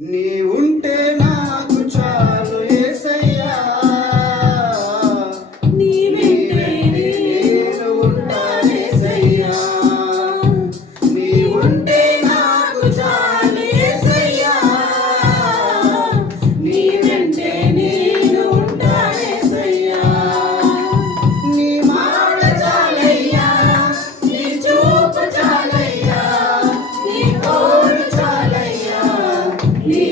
నీ ఉంటే నాకు చాలు యేసయ్యా నీ వెంటే నేను ఉంటానేసయ్యా నీ ఉంటే నాకు చాలు యేసయ్యా నీ వెంటే నేను ఉంటానేసయ్యా నీ మాట చాలయ్యా నీ చూపు చాలయ్యా నీ తోడు చాలయ్యా నీ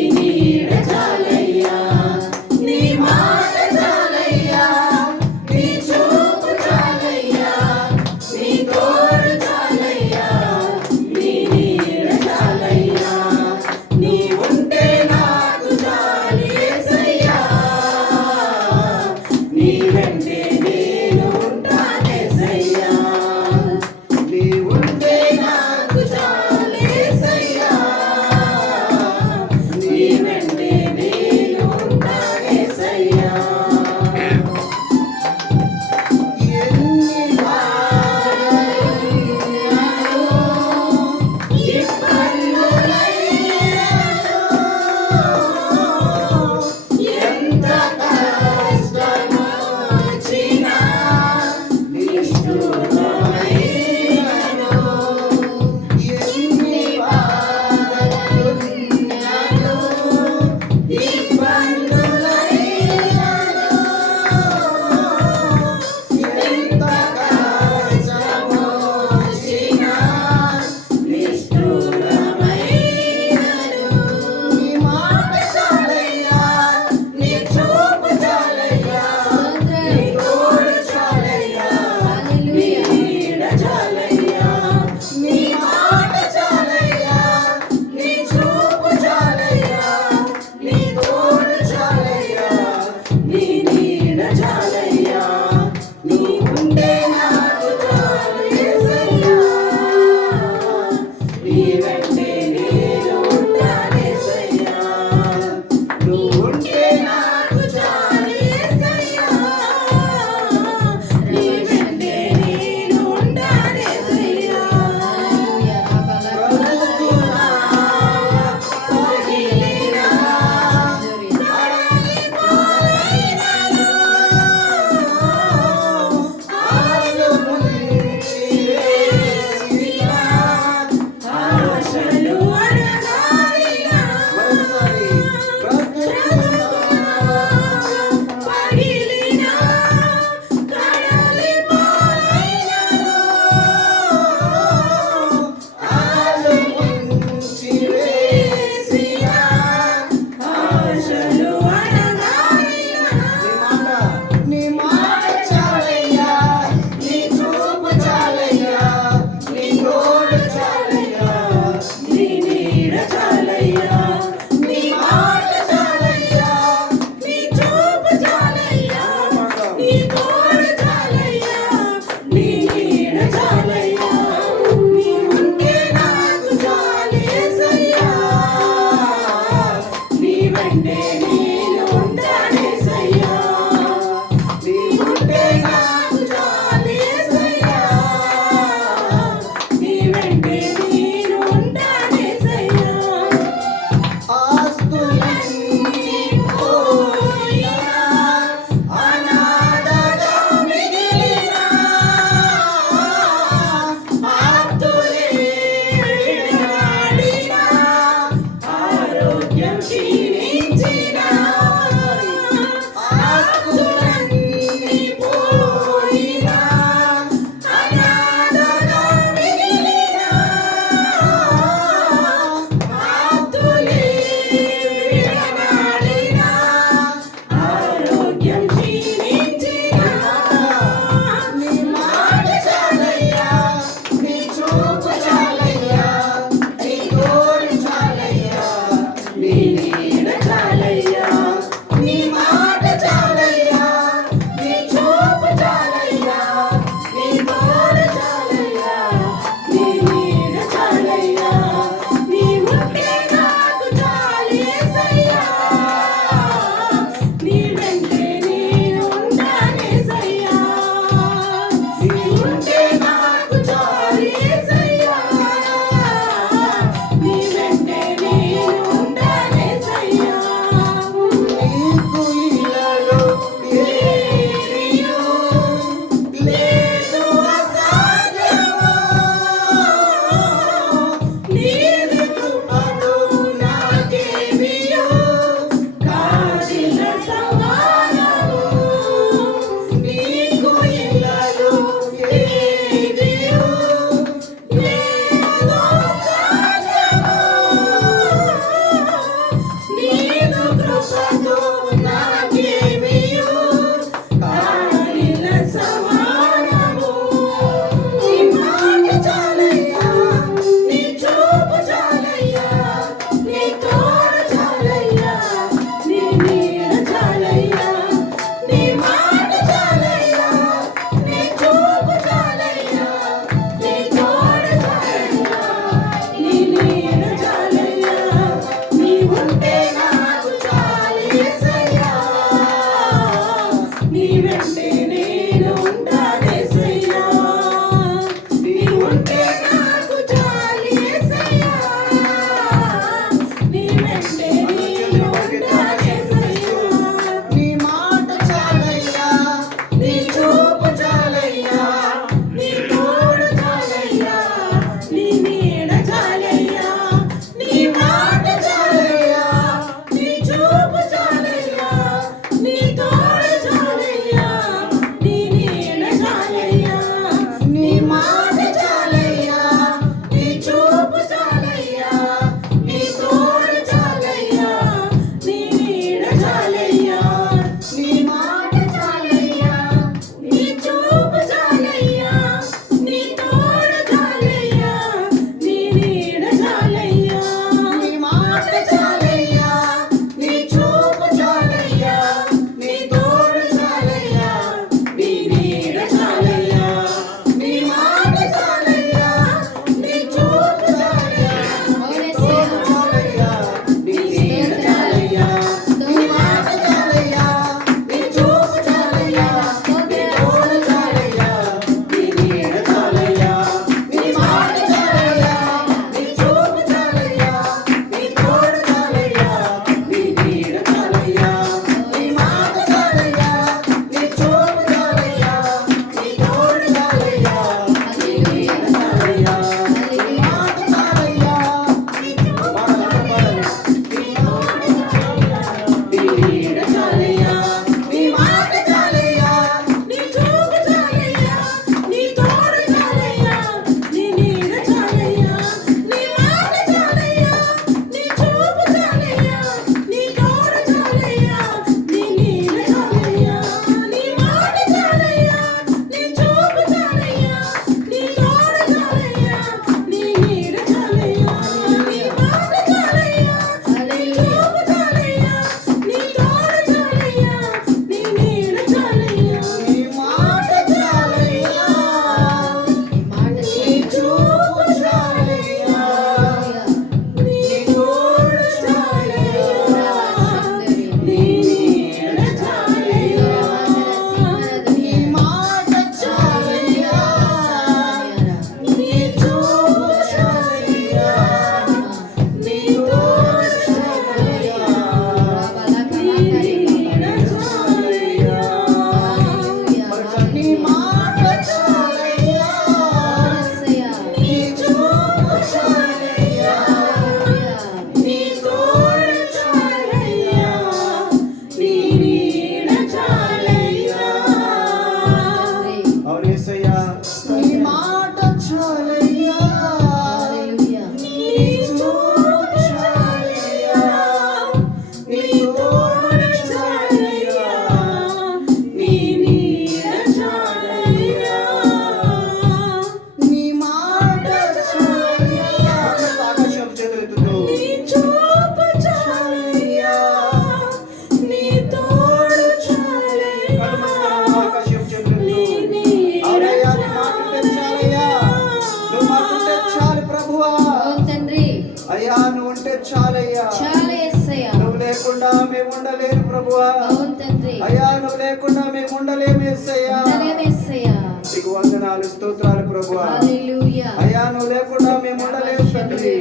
నువ్వు ఉంటే చాలయ్యా. చాలు యేసయ్యా. నువ్వు లేకుండా మేము ఉండలేము ప్రభువా. అవును తండ్రి. అయ్యా నువ్వు లేకుండా మేము ఉండలేము యేసయ్యా. ఉండలేము యేసయ్యా. నీకు వందనాలు స్తోత్రాలు ప్రభువా. హల్లెలూయా. అయ్యా నువ్వు లేకుండా మేము ఉండలేము తండ్రి.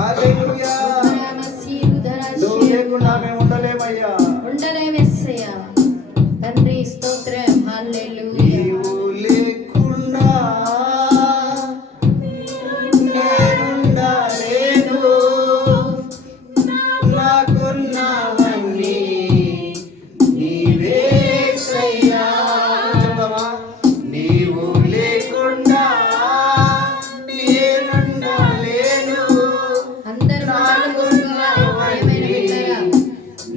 హల్లెలూయా. నువ్వు లేకుండా మేము ఉండలేమయ్యా. ఉండలేము యేసయ్యా. తండ్రి స్తోత్రం. హల్లెలూయా. నీవు లేకుండా నేనుండలేను. నాకున్నవన్నీ నీవేసయ్యా. చెప్తావా? నీవు లేకుండా నేనుండలేను. అందరూ మాటలు మూసుకోవాలి. ప్రియమైన బిడ్డలారా.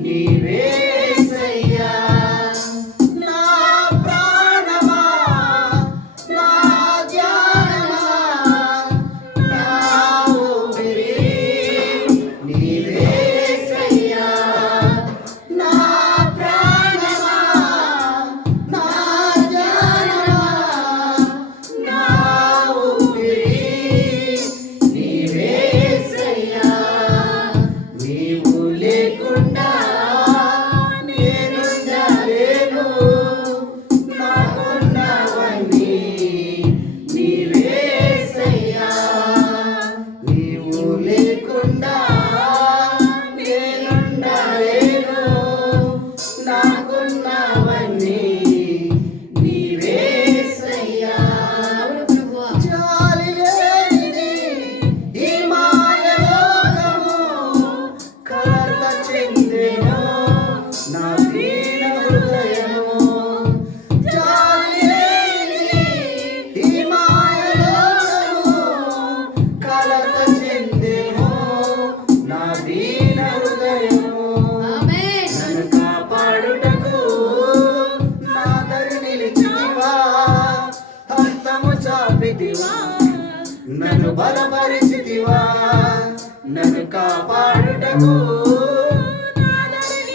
నీవేసయ్యా. నా ప్రాణమా, నా ధ్యానమా, నా ఊపిరి నీవేసయ్యా. నా ప్రాణమా, నా ధ్యానమా, నా ఊపిరి నీవేసయ్యా. నీవు లేకుండా నేనుండలేను. నాకున్నవన్నీ నీవేసయ్యా. నీవు లేకుండా నేనుండలేను. నాకున్నవన్నీ నీవేసయ్యా. అవును ప్రభువా. జాలి లేనిది ఈ మాయలోకము, కలత చెందెను నా దీన హృదయము. జాలి లేనిది ఈ మాయలోకము, కలత చెందెను నా దీన హృదయము. ఆమేన్. నన్ను కాపాడుటకు నా దరి నిలిచితివా. హస్తము చాపితివా, నన్ను బలపరిచితివా. నన్ను కాపాడుటకు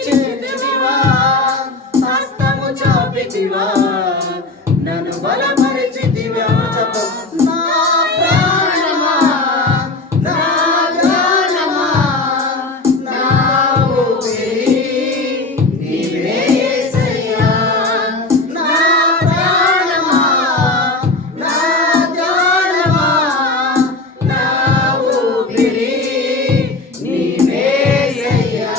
చేతివా. హస్తము చాపితివా, నన్ను బలపరిచితివా. చెప్పు. నా ప్రాణమా, నా ప్రాణమా, నా ఊపిరి నీవేసయ్యా. నా ప్రాణమా, నా ధ్యానమా, నా ఊపిరి నీవేసయ్యా.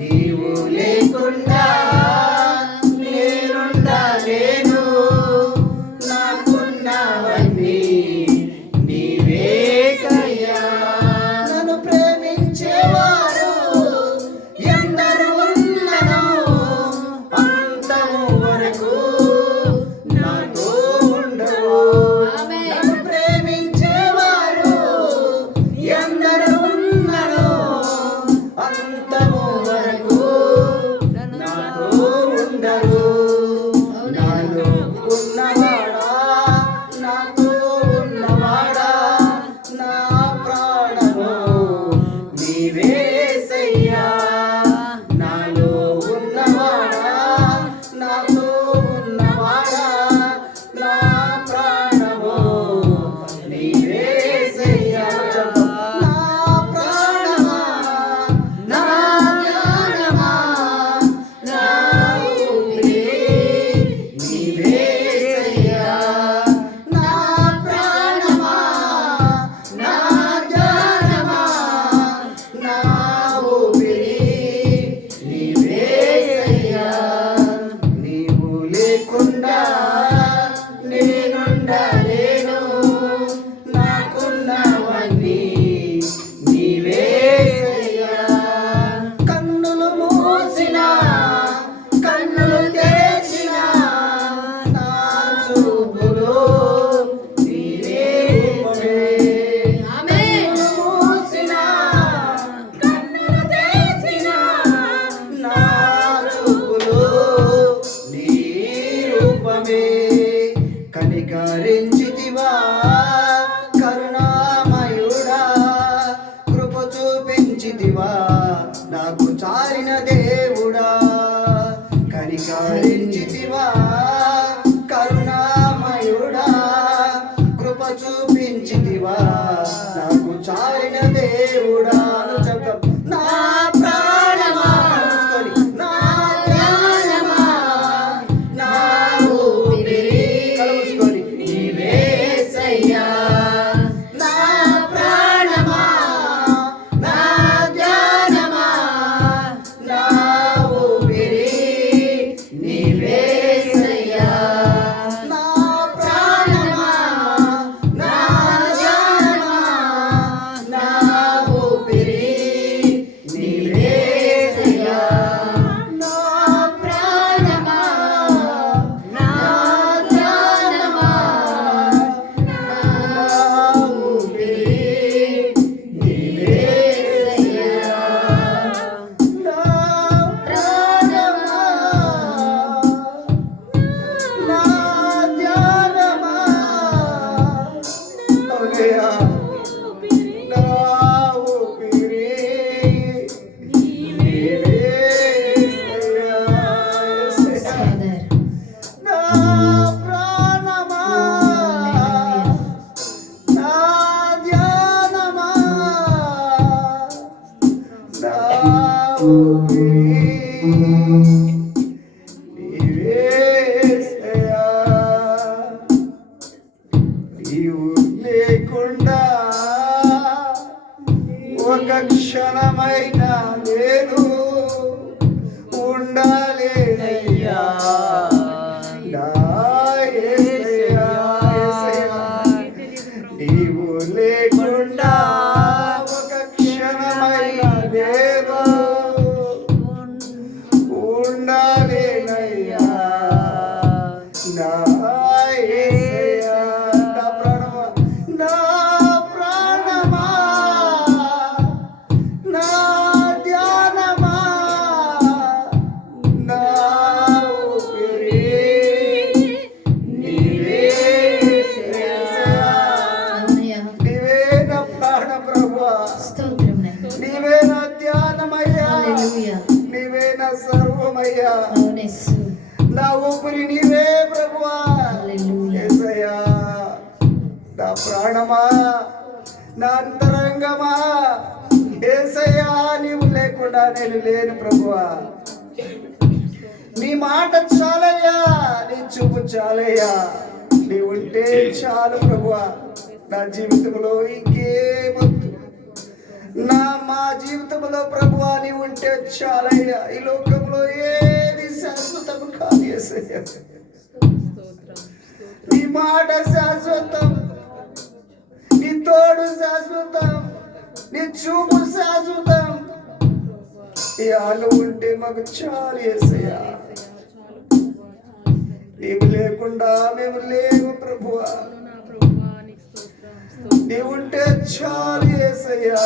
నీవు లేకుండా నేనుండలేను. నాకున్నవన్నీ నీవేసయ్యా. నన్ను ప్రేమించేవారు ఎందరు ఉన్నను, అంతము వరకు నాతో ఉండరు. ఆమేన్. నన్ను ప్రేమించేవారు ఎందరు ఉన్నను, అంతము వరకు నాతో ఉండరు. నాలో ఉన్నవాడా, నాతో ఉన్నవాడా, నా ప్రాణము నీవేసయ్యా. నాలో ఉన్నవాడా, నాతో ఉన్నవాడా, నా ప్రాణము నీవేసయ్యా. నా ప్రాణమా, నా ధ్యానమా, నా ఊపిరి నీవేసయ్యా. నా ప్రాణమా, నా ధ్యానమా, నా ఊపిరి నీవేసయ్యా. నీవు లేకుండా నేనుండలేను. నాకున్నవన్నీ నీవేసయ్యా. కన్నులు మూసినా, కన్నులు తెరిచినా, నా చూపులో నీవే రూపమే. ఆమేన్. కన్నులు మూసినా, కన్నులు తెరిచినా, నా చూపులో నీ రూపమే. కనికరించితివా కరుణామయుడా, కృప చూపించితివా నాకు చాలిన దేవుడా. కనికరించితివా కరుణామయుడా, కృప చూపించితివా నాకు చాలిన దేవుడా. దేవుడా అని చెప్తాం. నా ప్రాణమా కలుసుకొని, నా ధ్యానమా, నా ఊపిరి కలుసుకొని నీవేసయ్యా. నా ప్రాణమా, నా ధ్యానమా, నా ఊపిరి నీవేసయ్యా. నా ప్రాణమా, నా ధ్యానమా, నా ఊపిరి నీవేసయ్యా. నా ప్రాణమా, నా ధ్యానమా, నా ఊపిరి నీవేసయ్యా. నా ప్రాణమా, నా ధ్యానమా, హల్లెలూయా. నా ఊపిరి నీవేసయ్యా. ఫాదర్ నా ప్రాణమా, నా ధ్యానమా, నా ఊపిరి నీవేసయ్యా. నీవు లేకుండా ఒక క్షణమైనా నేను ఉండలేనయ్యా. నా యేసయ్యా, యేసయ్యా. నీవు లేకుండా ఒక క్షణమైనా నేను ఉండలేనయ్యా. నా యేసయ్యా. నా ప్రాణమా, నా ప్రాణమా, నా ధ్యానమా, నా ఊపిరి నీవేసయ్యా. అన్నయ్య నీవే నా ప్రాణ ప్రభువా, స్తోత్రం నాయనా. నీవే నా ధ్యానమయ్యా, హల్లెలూయా. నీవే నా సర్వమయ్యా. అవునేసు. నా ఊపిరి నీవే ప్రభువా. హల్లెలూయా. యేసయ్యా. నా ప్రాణమా, నా అంతరంగమా, యేసయ్యా, నీవు లేకుండా నేను లేను ప్రభువా. నీ మాట చాలయ్యా, నీ చూపు చాలయ్యా, నీ ఉంటే చాలు ప్రభువా. నా జీవితంలో ఇంకేమొద్దు. మా జీవితంలో ప్రభువా నీ ఉంటే చాలయ్యా. ఈ లోకంలో ఏది శాశ్వతం కాదు యేసయ్యా. నీ మాట శాశ్వతం, నీ తోడు శాశ్వతం, నీ చూపు శాశ్వతం. ఈ ఆలు ఉంటే మాకు చాలు యేసయ్యా. నీవు లేకుండా మేము లేవు ప్రభువా. నీవుంటే చాలు యేసయ్యా.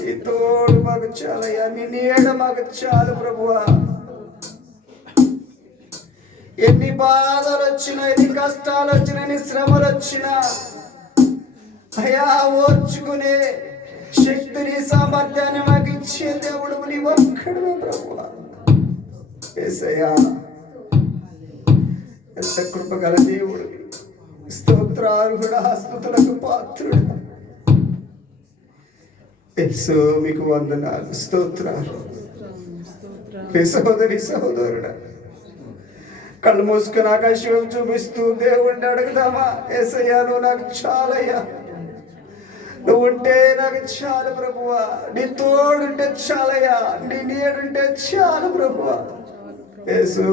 నీ తోడు మాకు చాలయ్యా, నీ నీడ మాకు చాలు ప్రభువా. ఎన్ని బాధలు వచ్చినా, ఎన్ని కష్టాలు వచ్చినా, ఎన్ని శ్రమలు వచ్చినా అయ్యా ఓర్చుకునే శక్తిని సామర్థ్యాన్ని మాకు ఇచ్చే దేవుడు నీ ఒక్కడే ప్రభువా. యేసయ్యా, ఎంత కృపగల దేవుడు, స్తోత్రార్హుడా, స్తుతులకు పాత్రుడా. యేసు మీకు వందనాలు, స్తోత్రాలు. ప్రియ సహోదరి సహోదరుడా, కళ్ళు మూసుకుని ఆకాశం చూపిస్తూ దేవుణ్ణి అడుగుదామా? యేసయ్యా, నువ్వు నాకు చాలయ్యా, నువ్వు ఉంటే నాకు చాలు ప్రభువా. నీ తోడుంటే చాలయ్యా, నీ నీడుంటే చాలు ప్రభువా. యేసు,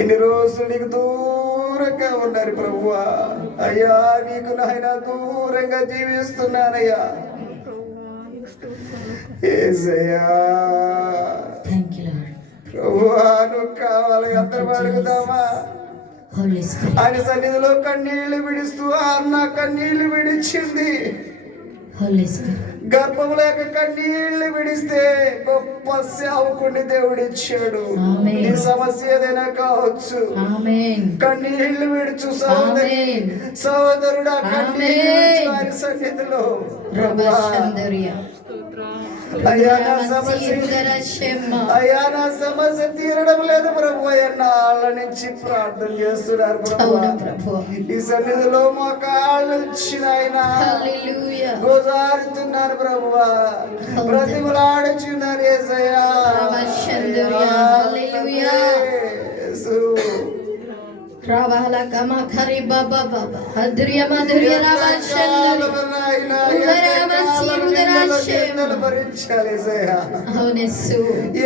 ఇన్ని రోజులు నీకు దూరంగా ఉన్నారు ప్రభువా. అయ్యా, నీకు నాయన దూరంగా జీవిస్తున్నానయ్యా. యేసయ్యా, థాంక్ యూ లార్డ్. ప్రభువా, నువ్వు కావాలి. అందరం అడుగుదామా? హోలీ స్పిరిట్. ఆయన సన్నిధిలో కన్నీళ్లు విడుస్తూ అన్న కన్నీళ్లు విడిచింది. హోలీ స్పిరిట్. గర్భం లేక కన్నీళ్లు విడిస్తే గొప్ప సేవకుడిని దేవుడిచ్చాడు. ఆమేన్. నీ సమస్య ఏదైనా కావచ్చు, ఆమేన్. కన్నీళ్లు విడుచు సహోదరి ఆమేన్. సహోదరుడా, కన్నీళ్లు ఆమేన్. విడుచు వారి సన్నిధిలో. రబషందరియా. అయ్యా నా సమస్య అయ్యా నా సమస్య తీరడం లేదు ప్రభు. అయ్యా నాళ్ళ నుంచి ప్రార్థన చేస్తున్నారు ప్రభు. ఈ సన్నిధిలో మా కాళ్ళు ఇచ్చిన ఆయన గోజారుతున్నారు ప్రభు. ప్రతిమలాడుచున్నారు యేసయ్యా. Ravala kama khari baba baba hadriya madhurya ravashandari udara masi udara shema avnesu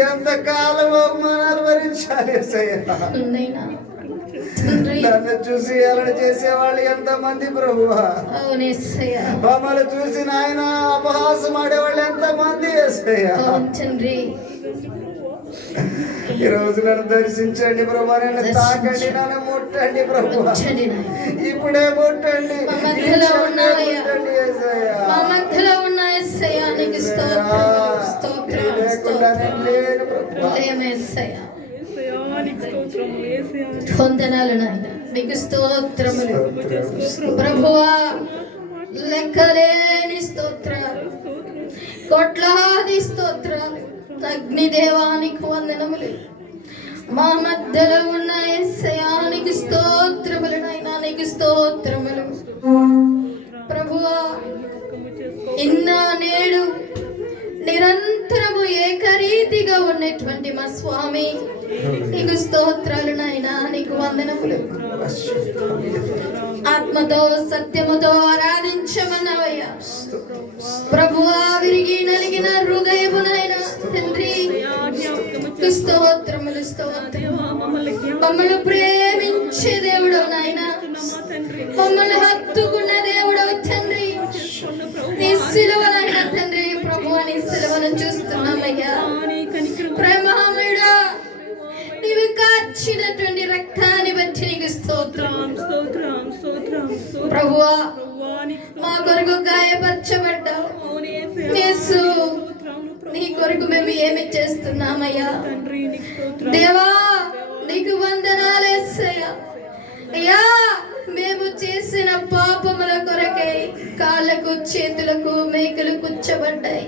ఎంత కాలం అవమానాలు భరించాలి యేసయ్యా. నన్ను చూసి అలడి చేసేవాళ్ళు ఎంతమంది ప్రభువా. అవునేసయ్యా. మమ్మల్ని చూసి నాయన అపహాసం ఆడేవాళ్ళు ఎంతమంది యేసయ్యా. తండ్రి ఈ రోజు నన్ను దర్శించండి ప్రభు. నన్ను తాకండి, నన్ను ముట్టండి ప్రభు. ఇప్పుడే ముట్టండి. వందనాలు నాయన, మీకు స్తోత్రములు ప్రభువా. లెక్కలేని స్తోత్రాలు, కోట్లాది స్తోత్రాలు. అగ్నిదేవానికి వందనములు. మా మధ్యలో ఉన్న యేసయ్యానికి స్తోత్రములు నాయనా, నీకు స్తోత్రములు ప్రభువా. ఇన్నా నేడు నిరంతరము ఏకరీతిగా ఉన్నటువంటి మా స్వామి, నీకు స్తోత్రాలు నాయనా, నీకు వందనములు. ఆత్మతో సత్యముతో ఆరాధించమన్నావయ్యా ప్రభువా. విరిగి నలిగిన హృదయమునైనా తండ్రి స్తోత్రములు స్తోత్రము. మమ్మల్ని ప్రేమించే దేవుడు నాయన, మమ్మల్ని హత్తుకున్న దేవుడు తండ్రి. నీ సిలువనైనా తండ్రి ప్రభువా, నీ సిలువను చూస్తున్నామయ్యా. ప్రేమమయుడా, నీవు కార్చినటువంటి రక్తాన్ని బట్టి నీకు స్తోత్రం ప్రభువా. మా కొరకు గాయపరచబడ్డావు యేసు, నీ కొరకు మేము ఏమి చేస్తున్నామయ్యా దేవా. నీకు వందనాలు యేసయ్యా. అయ్యా, మేము చేసిన పాపముల కొరకై కాళ్ళకు చేతులకు మేకలు కూర్చబడ్డాయి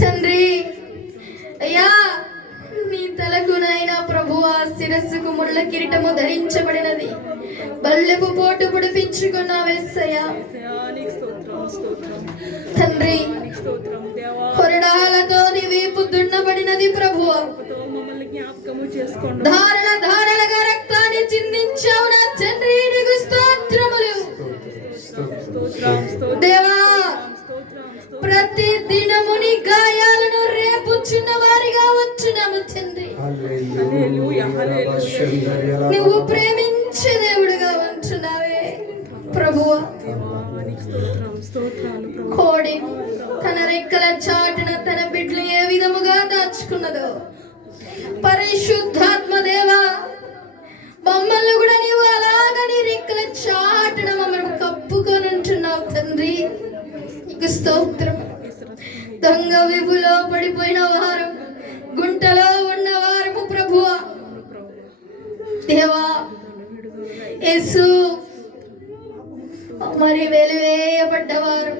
తండ్రి. అయ్యా, నీ తలకు నైనా ప్రభువా శిరస్సుకు ముళ్ళ కిరీటము ధరించబడినది. బల్లెపు పోటు పొడిపించుకున్నావు యేసయ్యా తండ్రి. కొరడాలతో నీ వీపు దున్నబడినది ప్రభువా. ధారల ధారలుగా రక్తాన్ని చిందించావు నా తండ్రి, నీకు స్తోత్రములు దేవా. ప్రతి దినము నీ గాయాలను రేపుచున్న వారిగా వచ్చున్నాము తండ్రి. నువ్వు ప్రేమించే దేవుడుగా ఉంటున్నావే ప్రభువా. కోడి తన రెక్కల చాటున తన బిడ్డలు ఏ విధముగా దాచుకున్నదో, పరిశుద్ధాత్మ దేవా, మమ్మల్ని కూడా నీవు అలాగా నీ రెక్కల చాటున మమ్మల్ని కప్పుకొని ఉంటున్నావు తండ్రి, నీకు స్తోత్రం. దొంగ విభులో పడిపోయిన వారు, గుంటలో ఉన్న వారము ప్రభువా దేవా యేసు, మరి వెలివేయబడ్డవారు,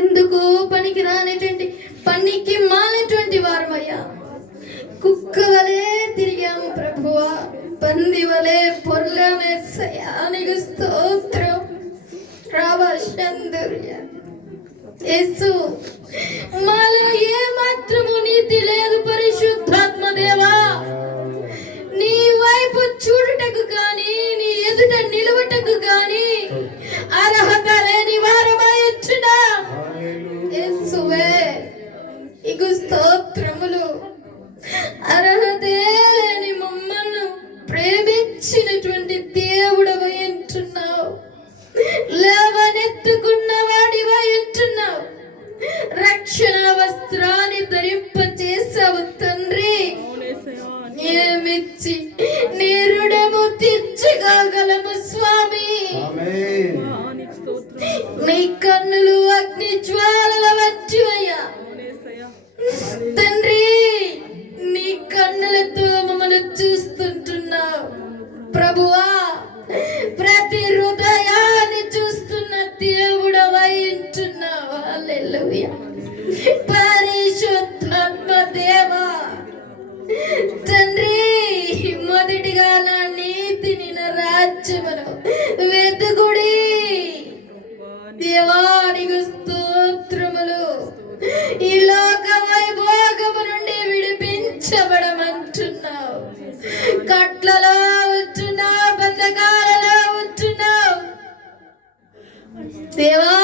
ఎందుకు పనికి రానటువంటి పనికి మాలినటువంటి వారు అయ్యా. కుక్క వలే తిరిగాము ప్రభువా, పంది వలే పొర్లమేసయ్యా, నీకు స్తోత్రం. యేసు, మాలో ఏ మాత్రము నీతి లేదు పరిశుద్ధాత్మ దేవా. నీ వైపు చూడుటకు కానీ, నీ ఎదుట నిలువటకు కానీ అర్హత లేని వారమై ఉంటున్నా యేసువే, నీకు స్తోత్రములు. అర్హతే లేని మమ్మల్ని ప్రేమించినటువంటి దేవుడవై ఉంటున్నావు. లేవనెత్తుకున్న వాడివై ఉంటున్నావు. రక్షణ వస్త్రాన్ని ధరింప చేసావు తండ్రి. ఏమిచ్చి నీ రుణము తీర్చగలము స్వామి. నీ కన్నులు అగ్ని జ్వాలల వంటివయ్యా తండ్రి. నీ కన్నులతో మమ్మల్ని చూస్తుంటున్నావు ప్రభువా. ప్రతి హృదయాన్ని చూస్తున్న దేవుడవై ఉంటున్నావు. హల్లెలూయా. హల్లెలూయా. పరిశుద్ధాత్మ దేవా తండ్రి, మొదటిగా నా నీతిని నా రాజ్యమును వెతుకుడి. దేవా నీకు స్తోత్రములు. ఈ లోక వైభోగము నుండి విడిపించబడమంటున్నావు. కట్లలో ఉంటున్నావు, బంధకాలలో ఉంటున్నావు. దేవా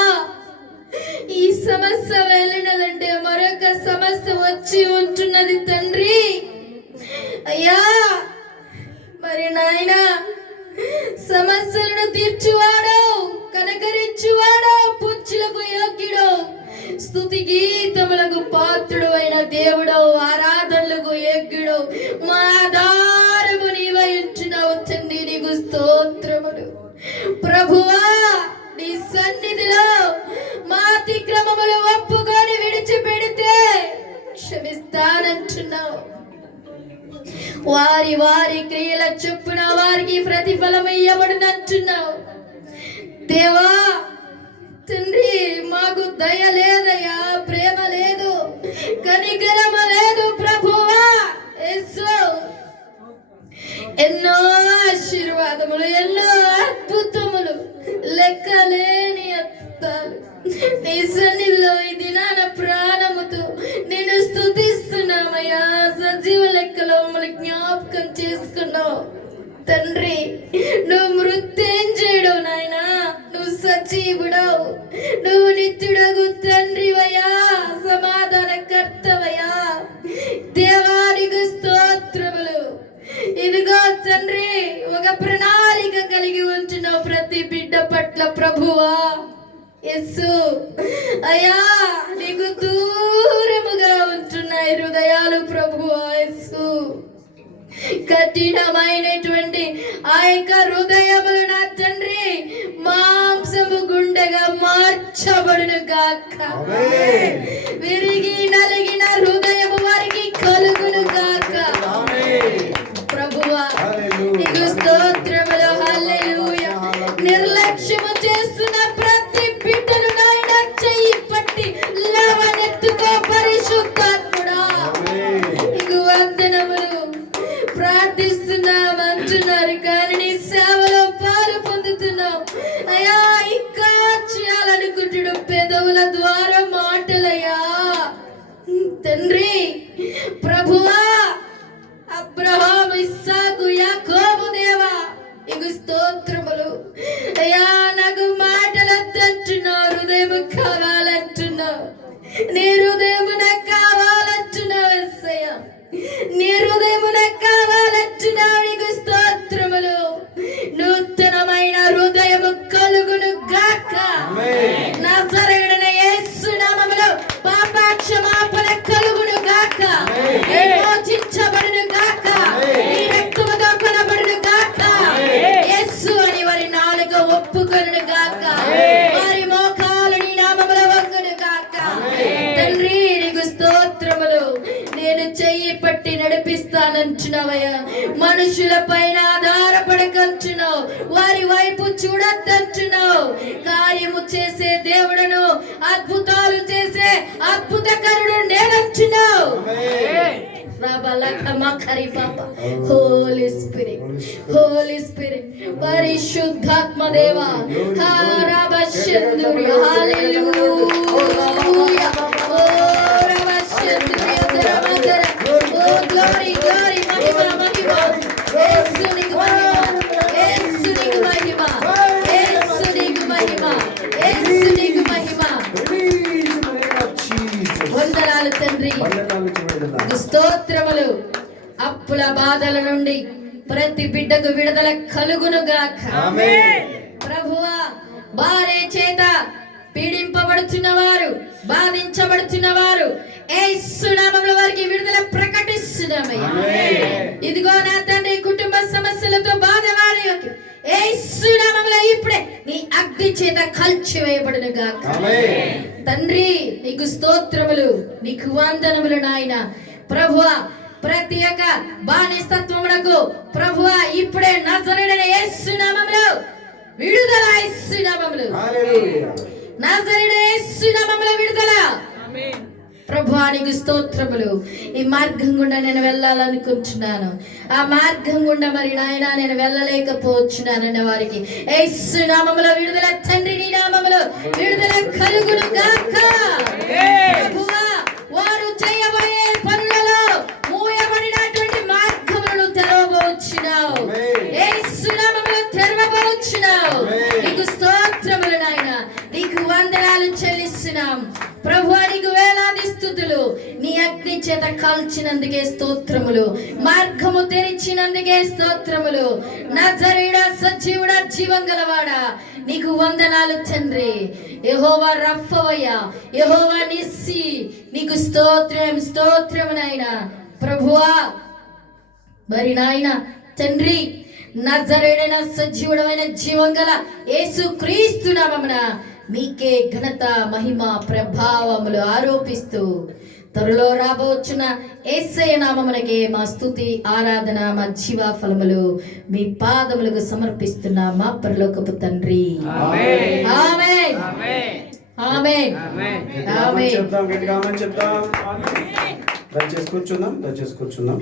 ఈ సమస్య వెళ్ళినదంటే మరొక సమస్య వచ్చి ఉంటున్నది తండ్రి. అయ్యా మరి నాయన సమస్యలను తీర్చువాడు, కనకరించువాడు, పుచ్చులకు యోగ్యుడు, స్తుతి గీతములకు పాత్రుడు అయిన దేవుడు, ఆరాధనలకు యోగ్యుడు, మా ఆధారము నీవై ఉంటున్నావు తండ్రి. నీకు స్తోత్రములు ప్రభువా. నీ సన్నిధిలో మా అతిక్రమములు ఒప్పుకొని విడిచిపెడితే క్షమిస్తానంటున్నావు. వారి వారి క్రియల చొప్పున వారికి ప్రతిఫలం ఇయ్యబడునంటున్నావు. దేవా తండ్రి, మాకు దయ లేదయ్యా, ప్రేమ లేదు, కనికరమ లేదు ప్రభువా. యేసు ఎన్నో ఆశీర్వాదములు, ఎన్నో అద్భుతములు, లెక్కలేని అద్భుతాలు నీ సన్నిధిలో ఈ దినాన ప్రాణముతో నేను స్తుతిస్తున్నామయ్యా. సజీవ లెక్కలో మమ్మల్ని జ్ఞాపకం చేసుకున్నావు తండ్రి. నువ్వు మృత్యుంజయుడు నాయనా, నువ్వు సజీవుడవు, నువ్వు నిత్యుడగు తండ్రివయ్యా, సమాధాన కర్తవయ్యా. దేవానికి స్తోత్రములు. ఇదిగో తండ్రి, ఒక ప్రణాళిక కలిగి ఉంటున్నావు ప్రతి బిడ్డ పట్ల ప్రభువా. యేసు అయ్యా, నీకు దూరముగా ఉంటున్నాయి హృదయాలు ప్రభువా. యేసు కఠినమైనటువంటి ఆ యొక్క హృదయములు నా తండ్రి మాంసము గుండెగా మార్చబడును గాక. విరిగి నలిగిన హృదయము వారికి కలుగును గాక ప్రభువా. నీకు స్తోత్రములు. హల్లెలూయా. నిర్లక్ష్యము చేస్తున్న ప్రతి బిడ్డను నాయన చెయ్యి పట్టి లేవనెత్తుకో పరిశుద్ధాత్ముడా. నీకు వందనములు. ప్రార్థిస్తున్నాం అంటున్నారు కానీ నీ సేవలో పాలు పొందుతున్నావు అయ్యా. ఇంకా చేయాలనుకుంటుడు పెదవుల ద్వారా మాటలయ్యా తండ్రి ప్రభువా. అబ్రహాము, ఇస్సాకు, యాకోబు దేవా నీకు స్తోత్రములు అయ్యా. నాకు మాటలు వద్దంటున్నావు, హృదయం కావాలంటున్నావు. నీ హృదయం నాకు కావాలంటున్నావు యేసయ్య. నీ హృదయం నాకు కావాలంటున్నావు. నీకు స్తోత్రములు. నూతనమైన హృదయము కలుగును గాక. నజరేయుడైన యేసు నామములో పాప క్షమాపణ కలుగును గాక. విమోచించబడును గాక. నీ రక్తముతో కొనబడును గాక. యేసు అని వారి నాలుక ఒప్పుకొనును గాక. వారి మోకాలు నీ నామములో వంగును గాక. తండ్రి నీకు స్తోత్రములు. నేను చెయ్యి పట్టి నడిపిస్తానంటున్నావయ్యా. మనుషుల పైన ఆధారపడకంటున్నావు, వారి వైపు చూడద్దంటున్నావు. కార్యము చేసే దేవుడను, అద్భుతాలు చేసే అద్భుతకరుడు నేనంటున్నావు. హోలీ స్పిరిట్, హోలీ స్పిరిట్, పరిశుద్ధాత్మ దేవా. హల్లెలూయా. Glory, glory, mahima, mahima. Yesu niku mahima, Yesu niku mahima, Yesu niku mahima, Yesu niku mahima. వందనాలు తండ్రి, స్తోత్రములు. అప్పుల బాధల నుండి ప్రతి బిడ్డకు విడుదల కలుగును గాక. ప్రభువా, భార్య చేత పీడింపబడుతున్న వారు, బాధించబడుతున్న వారు యేసు నామములో వారికి విడుదల ప్రకటిస్తున్నామయ్యా. ఇదిగో నా తండ్రి, కుటుంబ సమస్యలతో బాధవారి యేసు నామములో ఇప్పుడే నీ అగ్ని చేత కాల్చివేయబడును గాక. తండ్రి నీకు స్తోత్రములు, నీకు వందనములు నాయన. ప్రభువా, ప్రతి ఒక్క బానిసత్వములకు ప్రభువా ఇప్పుడే నజరేయుడైన యేసు నామములో విడుదల. యేసు నామములో నజరేయుడైన యేసు యేసు నామములో విడుదల. ప్రభువానికి స్తోత్రములు. ఈ మార్గం గుండా నేను వెళ్ళాలనుకుంటున్నాను, ఆ మార్గం గుండా మరి నాయన నేను వెళ్ళలేకపోతున్నానన్న వారికి యేసు నామములో విడుదల. తండ్రి నీ నామములో విడుదల కలుగును గాక. ప్రభువా, వారు చేయబోయే పనులలో మూయబడినటువంటి మార్గములను తెరవబోచున్నావు. యేసు నామములో తెరవబోచున్నావు. నీకు స్తోత్రములు నాయన, నీకు వందనాలు చెల్లిస్తున్నాం ప్రభువా. నీకు వేలాది స్తుతులు. నీ అగ్ని చేత కాల్చినందుకే స్తోత్రములు, మార్గము తెరిచినందుకే స్తోత్రములు. నజరేయుడా, సజీవుడా, జీవం గలవాడా, నీకు వందనాలు తండ్రి. యెహోవా రఫవయ్యా, యెహోవా నిస్సి, నీకు స్తోత్రం స్తోత్రము నాయనా. ప్రభువా మరి నాయన తండ్రి, నజరేయుడైన సజీవుడమైన జీవం గల యేసు క్రీస్తు నామమున మీకే ఘనత మహిమ ప్రభావములు ఆరోపిస్తూ త్వరలో రాబోచున్న యేసయ్య నామమునకే మా స్తుతి ఆరాధన మా జీవ ఫలములు మీ పాదములకు సమర్పిస్తున్నా మా పరలోకపు తండ్రి. ఆమేన్ ఆమేన్ ఆమేన్ ఆమేన్. చెప్తాం, గట్టిగా ఆమేన్ చెప్తాం. దయచేసి కూర్చుందాం.